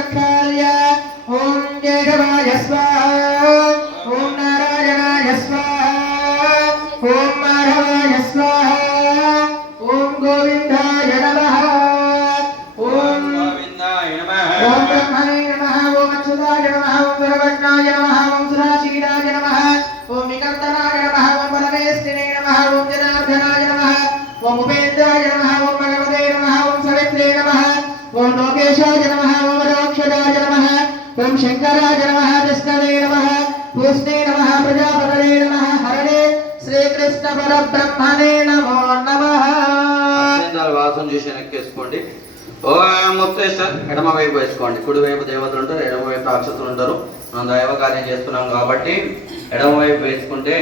प्रक्षाल्य ओम केशवाय स्वाहा ओम नारायणाय स्वाहा ओम माधवाय स्वाहा ओम गोविंदाय नमः ओम गोविंदाय नमः ओम ब्रह्मणे नमः ओम अच्युताय नमः ओम वरवज्ञाय नमः ओम सुराशीलाय नमः ओम निकर्तनाय नमः ओम परमेष्ठिने नमः ओम जनार्दनाय नमः ओम उपेन्द्राय नमः ओम भगवते नमः ओम सवित्रे नमः ओम लोकेशाय नमः ओम मोक्षदाय नमः ओम शंकराय नमः विष्णवे नमः पूष्णे नमः प्रजापतये नमः हरणे श्री कृष्ण परब्रह्मणे नमो नमः వాసం చేసి వెనక్కేసుకోండి. ఓం ముత్తేశ్వర్ ఎడమ వైపు వేసుకోండి. కుడి వైపు దేవతలు ఉంటారు, ఎడమ వైపు రాక్షసులు ఉంటారు. మనం దైవ కార్యం చేస్తున్నాం కాబట్టి ఎడమ వైపు వేసుకుంటే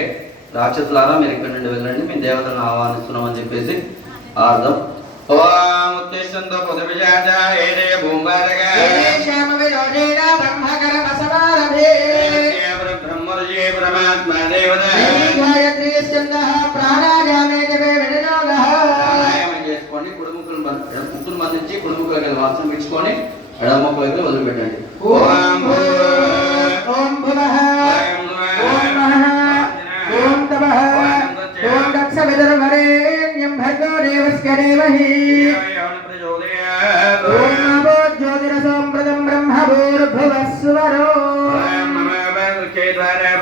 రాక్షసులారా మీరు ఇక్కడ నుండి వెళ్ళండి, మేము దేవతలను ఆహ్వానిస్తున్నాం అని చెప్పేసి అర్థం. ఓం ముత్తేశ్వరంతో పొదవిజాత ఏదే భూంబారగా శ్యామ విరోధేన బ్రహ్మకర వసనారభే బ్రహ్మర్జే పరమాత్మ దేవత గాయత్రీ స్కందః ప్రాణాయామే జపే వినియోగః ప్రాణాయామం చేసుకోండి. కుడుముకులు బంధించి కుడుముకులకి వాసన పిచ్చుకొని ఎడమ ముక్కలకి వదిలిపెట్టండి. ఓం ఓం భువః ఓం మహః ఓం తపః ఓం దక్ష విదర్వరేణ్యం భర్గో దేవస్య దేవహి